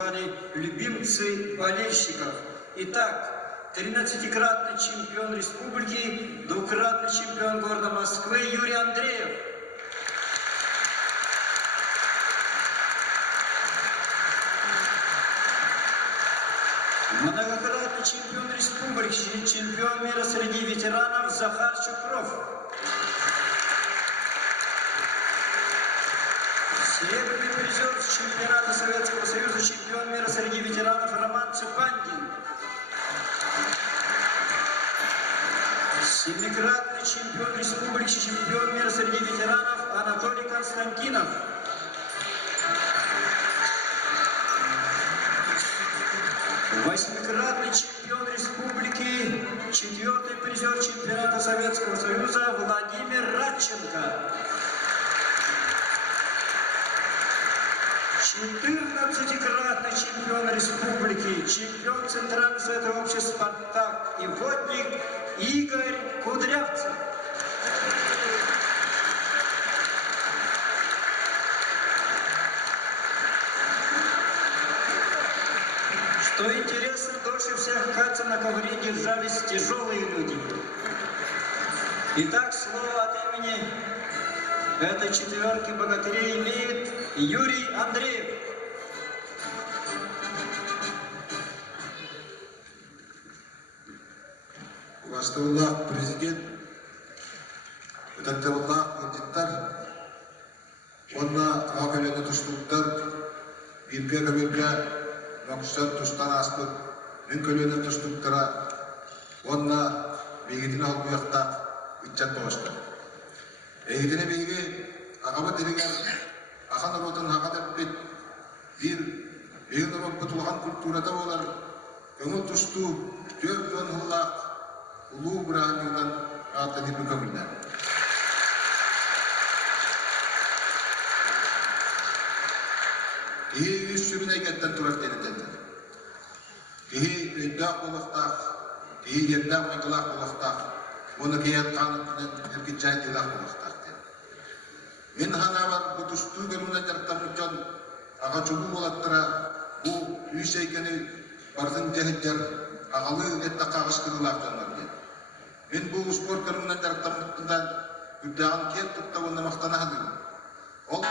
Любимцы болельщиков. Итак, 13-кратный чемпион республики, двукратный чемпион города Москвы Юрий Андреев. Многократный чемпион республики, чемпион мира среди ветеранов Захар Чупров. Серебряный призер чемпионата Советского Союза, чемпион мира среди ветеранов Роман Цепангин. Семикратный чемпион республики, чемпион мира среди ветеранов Анатолий Константинов. Восьмикратный чемпион республики, четвертый призер чемпионата Советского Союза Владимир Радченко. 14-кратный чемпион республики, чемпион Центрального совета общества «Спартак» и водник Игорь Кудрявцев. Что интересно, дольше всех, кажется, на ковре держались тяжелые люди. Итак, слово от имени этой четверки богатырей имеет Юрий Андреев. Уважаемый президент, Тантеваллах Вандиттар, онна Афелена Туштуктар, Винпе Кавилбя, Нокштар Туштараспы, Винкалена Туштуктара, онна Вегетина Албуяхта, Витчат Тошта. Егетіне бейге ағабы делеген ақан ұротын ағадап бет бір егін ұрот бұтылған культурада олар көңіл тұшту жөптен ұллақ ұлу бұрағынан ағатын ебін көмілді. Ие өз сүрін әйгеттен тұрар денетендір. Ие өйдақ болықтақ, ие ендақ ойқылақ болықтақ, оны кейет қанып әркет жайдылақ болықтақ. Мен хана бар бұтысту көрімінен жарықтамын аға чубу болаттыра бұл үйс әйкені бардың дәхеттер ағалы әтті қағыз кірілақтанлар ден. Мен бұл спорт көрімінен жарықтамын үттідан үттіған кет тұтта оны мақтана hadым. Ол